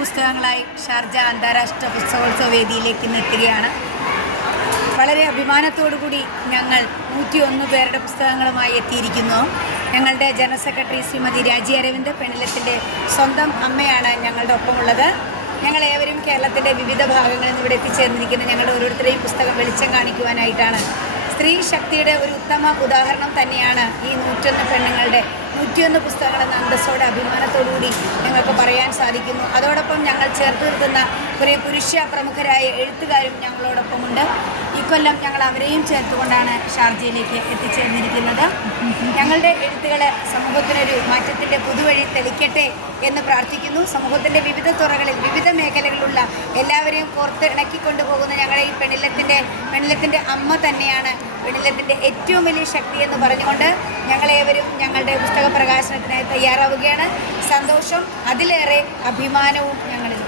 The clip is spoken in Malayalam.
പുസ്തകങ്ങളായി ഷാർജ അന്താരാഷ്ട്ര പുസ്തകോത്സവ വേദിയിലേക്ക് ഇന്ന് എത്തുകയാണ്. വളരെ അഭിമാനത്തോടുകൂടി ഞങ്ങൾ 101 പേരുടെ പുസ്തകങ്ങളുമായി എത്തിയിരിക്കുന്നു. ഞങ്ങളുടെ ജനറൽ സെക്രട്ടറി ശ്രീമതി രാജി അരവിന്ദ് പെണ്ണിലത്തിൻ്റെ സ്വന്തം അമ്മയാണ് ഞങ്ങളുടെ ഒപ്പമുള്ളത്. ഞങ്ങളേവരും കേരളത്തിൻ്റെ വിവിധ ഭാഗങ്ങളിൽ നിന്ന് ഇവിടെ എത്തിച്ചേർന്നിരിക്കുന്ന ഞങ്ങളുടെ ഓരോരുത്തരെയും പുസ്തകം വെളിച്ചം കാണിക്കുവാനായിട്ടാണ്. സ്ത്രീ ശക്തിയുടെ ഒരു ഉത്തമ ഉദാഹരണം തന്നെയാണ് ഈ 101 പെണ്ണുങ്ങളുടെ 101 പുസ്തകങ്ങളെന്ന അന്തസ്സോടെ അഭിമാനത്തോടുകൂടി ഞങ്ങൾക്ക് പറയാൻ സാധിക്കുന്നു. അതോടൊപ്പം ഞങ്ങൾ ചേർത്ത് നിർത്തുന്ന കുറേ പുരുഷ പ്രമുഖരായ എഴുത്തുകാരും ഞങ്ങളോടൊപ്പമുണ്ട്. ഇക്കൊല്ലം ഞങ്ങൾ അവരെയും ചേർത്തുകൊണ്ടാണ് ഷാർജയിലേക്ക് എത്തിച്ചേർന്നിരിക്കുന്നത്. ഞങ്ങളുടെ എഴുത്തുകൾ സമൂഹത്തിനൊരു മാറ്റത്തിൻ്റെ പുതുവഴി തെളിക്കട്ടെ എന്ന് പ്രാർത്ഥിക്കുന്നു. സമൂഹത്തിൻ്റെ വിവിധ തുറകളിൽ വിവിധ മേഖലകളിലുള്ള എല്ലാവരെയും കോർത്ത് ഇണക്കിക്കൊണ്ടുപോകുന്ന ഞങ്ങളുടെ ഈ പെണ്ണിലത്തിൻ്റെ അമ്മ തന്നെയാണ് പെണ്ണിലത്തിൻ്റെ ഏറ്റവും വലിയ ശക്തി എന്ന് പറഞ്ഞുകൊണ്ട് ഞങ്ങളേവരും ഞങ്ങളുടെ പുസ്തക പ്രകാശനത്തിനായി തയ്യാറാവുകയാണ്. സന്തോഷം, അതിലേറെ അഭിമാനവും ഞങ്ങളിൽ.